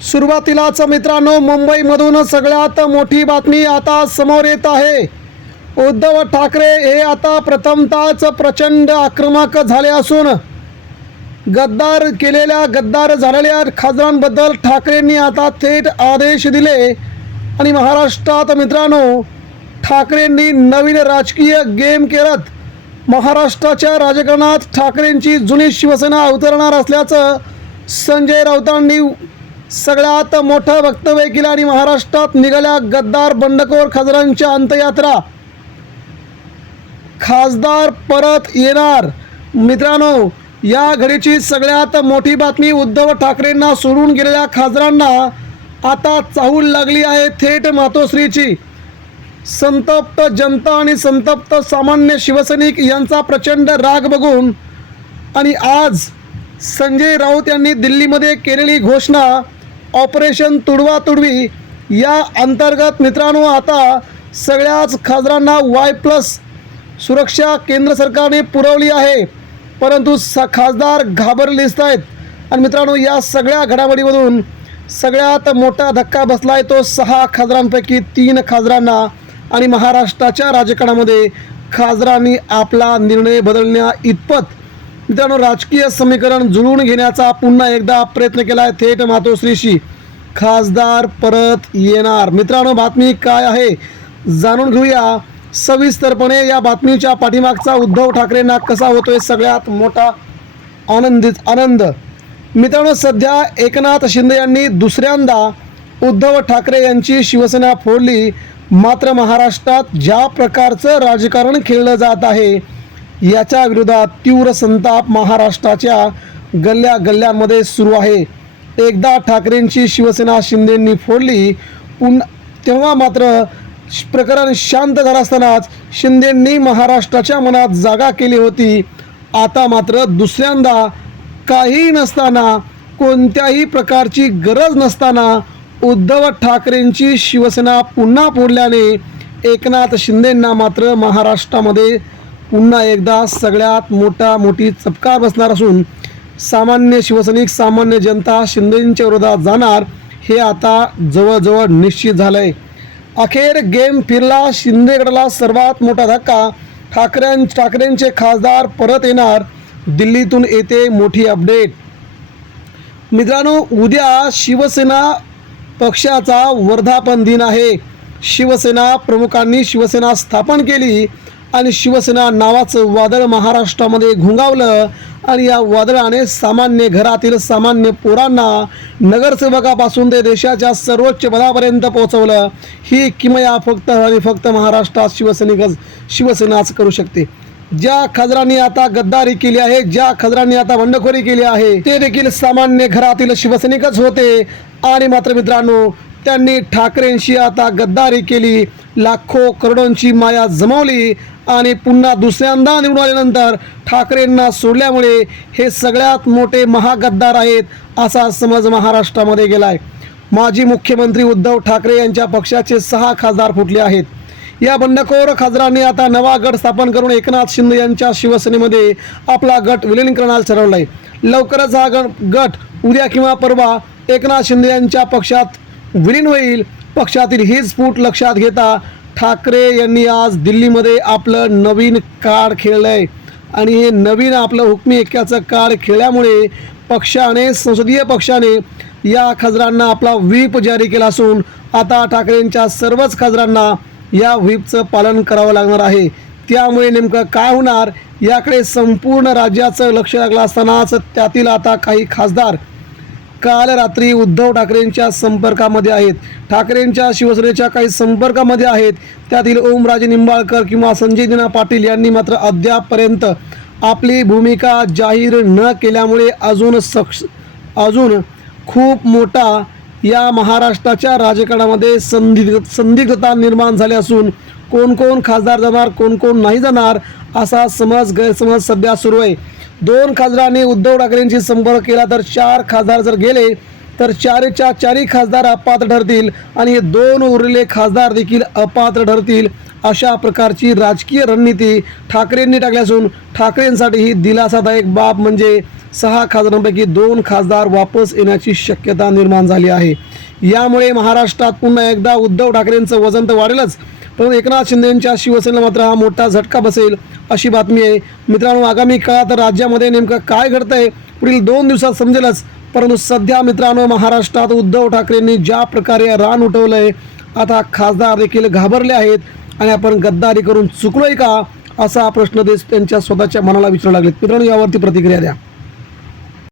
सुरुवातीलाच मित्रांनो, मुंबईमधून सगळ्यात मोठी बातमी आता समोर येत आहे। उद्धव ठाकरे हे आता प्रथमतःच प्रचंड आक्रमक झाले असून गद्दार झालेल्या खासदारांबद्दल ठाकरेंनी आता थेट आदेश दिले। आणि महाराष्ट्रात मित्रांनो, ठाकरेंनी नवीन राजकीय गेम खेळत महाराष्ट्राच्या राजकारणात ठाकरेंची जुनी शिवसेना अवतरणार असल्याचं संजय राऊतांनी सगळ्यात मोठं वक्तव्य केलं। आणि महाराष्ट्रात निघाल्या गद्दार बंडखोर खासदारांच्या अंत्ययात्रा, खासदार परत येणार। मित्रांनो, या घडीची सगळ्यात मोठी बातमी, उद्धव ठाकरेंना सोडून गेलेल्या खासदारांना आता चाहूल लागली आहे थेट मातोश्रीची। संतप्त जनता आणि संतप्त सामान्य शिवसैनिक यांचा प्रचंड राग बघून आणि आज संजय राऊत यांनी दिल्लीमध्ये केलेली घोषणा ऑपरेशन तुडवा तुडवी या अंतर्गत मित्रांनो, आता सगळ्याच खासदारांना Y+ सुरक्षा केंद्र सरकारने पुरवली आहे। परंतु खासदार घाबरले दिसत आहेत। आणि मित्रांनो, या सगळ्या घडामोडीमधून सगळ्यात मोठा धक्का बसला आहे तो 6 खासदारांपैकी 3 खासदारांना। आणि महाराष्ट्राच्या राजकारणामध्ये खासदारांनी आपला निर्णय बदलण्या इतपत मित्रांनो राजकीय समीकरण जुळवून घेण्याचा पुन्हा एकदा प्रयत्न केला आहे थेट मातोश्रीशी। खासदार परत येणार। मित्रांनो, बातमी काय आहे जाणून घेऊया सविस्तरपणे। या बातमीच्या पाठीमागचा उद्धव ठाकरेंना कसा होतोय सगळ्यात मोठा आनंद। मित्रांनो, सध्या एकनाथ शिंदे यांनी दुसऱ्यांदा उद्धव ठाकरे यांची शिवसेना फोडली। मात्र महाराष्ट्रात ज्या प्रकारचं राजकारण खेळलं जात आहे याच्या विरोधात तीव्र संताप महाराष्ट्राच्या गल्ल्या गल्ल्यांमध्ये सुरू आहे। एकदा ठाकरेंची शिवसेना शिंदेंनी फोडली, तेव्हा मात्र प्रकरण शांत झालं असतानाच शिंदेंनी महाराष्ट्राच्या मनात जागा केली होती। आता मात्र दुसऱ्यांदा काही नसताना, कोणत्याही प्रकारची गरज नसताना उद्धव ठाकरेंची शिवसेना पुन्हा फोडल्याने एकनाथ शिंदेंना मात्र महाराष्ट्रामध्ये पुन्हा एकदा सगळ्यात मोठी चपकार बसणार असून सामान्य शिवसैनिक, सामान्य जनता शिंदेंच्या विरोधात जाणार हे आता जवळजवळ निश्चित झालंय। अखेर गेम फिरला, शिंदे गटाला सर्वात मोठा धक्का, ठाकरेंचे खासदार परत येणार। दिल्लीतून येते मोठी अपडेट। मित्रांनो, उद्या शिवसेना पक्षाचा वर्धापन दिन आहे। शिवसेना प्रमुखांनी शिवसेना स्थापन केली आणि शिवसेना नावाचं वादळ महाराष्ट्रामध्ये घुंगावलं। आणि या वादळाने सामान्य घरातील सामान्य पोरांना नगरसेवकापासून ते देशाच्या सर्वोच्च पदापर्यंत पोहोचवलं। ही किमया फक्त आणि फक्त महाराष्ट्रात शिवसेनाच करू शकते। ज्या खासदारांनी आता गद्दारी केली आहे, ज्या खासदारांनी आता बंडखोरी केली आहे, ते देखील सामान्य घरातील शिवसैनिकच होते। आणि मात्र मित्रांनो, त्यांनी ठाकरेंशी आता गद्दारी केली, लाखो करोडोंची माया जमवली आणि पुन्हा दुसऱ्यांदा निवडून आल्यानंतर ठाकरेंना सोडल्यामुळे हे सगळ्यात मोठे महागद्दार आहेत असा समज महाराष्ट्रामध्ये गेलाय। माजी मुख्यमंत्री उद्धव ठाकरे यांच्या पक्षाचे 6 खासदार फुटले आहेत। या बंडखोर खासदारांनी आता नवा गट स्थापन करून एकनाथ शिंदे यांच्या शिवसेनेमध्ये आपला गट विलीन करण्याला ठरवलाय। लवकरच हा गट उद्या किंवा परवा एकनाथ शिंदे यांच्या पक्षात विलीन होईल। पक्षातील हीच फूट लक्षात घेता ठाकरे यांनी आज दिल्लीमध्ये आपलं नवीन कार्ड खेळलंय। आणि हे नवीन आपलं हुकमी एक्क्याचं कार्ड खेळल्यामुळे संसदीय पक्षाने या खासदारांना आपला व्हीप जारी केला असून आता ठाकरेंच्या सर्वच खासदारांना या व्हीपचं पालन करावं लागणार आहे। त्यामुळे नेमकं काय होणार याकडे संपूर्ण राज्याचं लक्ष लागलं असतानाच त्यातील आता काही खासदार काल रात्री उद्धव ठाकरेंच्या संपर्कामध्ये आहेत, ठाकरेंच्या शिवसेनेच्या काही संपर्कामध्ये आहेत। त्यातील ओमराजे निंबाळकर किंवा संजय दिना पाटील यांनी मात्र अद्यापपर्यंत आपली भूमिका जाहीर न केल्यामुळे अजून खूप मोठा या महाराष्ट्राच्या राजकारणामध्ये संदिग्धता निर्माण झाली असून कोण खासदार जाणार, कोण नाही जाणार असा गैरसमज सध्या सुरू आहे। 2 खासदारांनी उद्धव ठाकरेंशी संपर्क केला तर 4 खासदार जर गेले तर चारीच्या चारी खासदार अपात्र ठरतील आणि हे 2 उरलेले खासदार देखील अपात्र ठरतील. अशा प्रकारची राजकीय रणनीती ठाकरेंनी टाकली असून ठाकरेंसाठी ही दिलासादायक बाब म्हणजे 6 खासदारांपैकी 2 खासदार वापस येण्याची शक्यता निर्माण झाली आहे. यामुळे महाराष्ट्रात पुन्हा एकदा उद्धव ठाकरेंचं वजन तर वाढेलच, परंतु एकनाथ शिंदेंच्या शिवसेनेला मात्र हा मोठा झटका बसेल अशी बातमी आहे. मित्रांनो, आगामी काळात राज्यामध्ये नेमकं काय घडतंय पुढील 2 दिवसात समजेलच. परंतु सध्या मित्रांनो, महाराष्ट्रात उद्धव ठाकरेंनी ज्या प्रकारे रान उठवलंय, आता खासदार देखील घाबरले आहेत आणि आपण गद्दारी करून चुकलोय का असा प्रश्न त्यांच्या स्वतःच्या मनाला विचारायला लागलेत. मित्रांनो, यावरती प्रतिक्रिया द्या.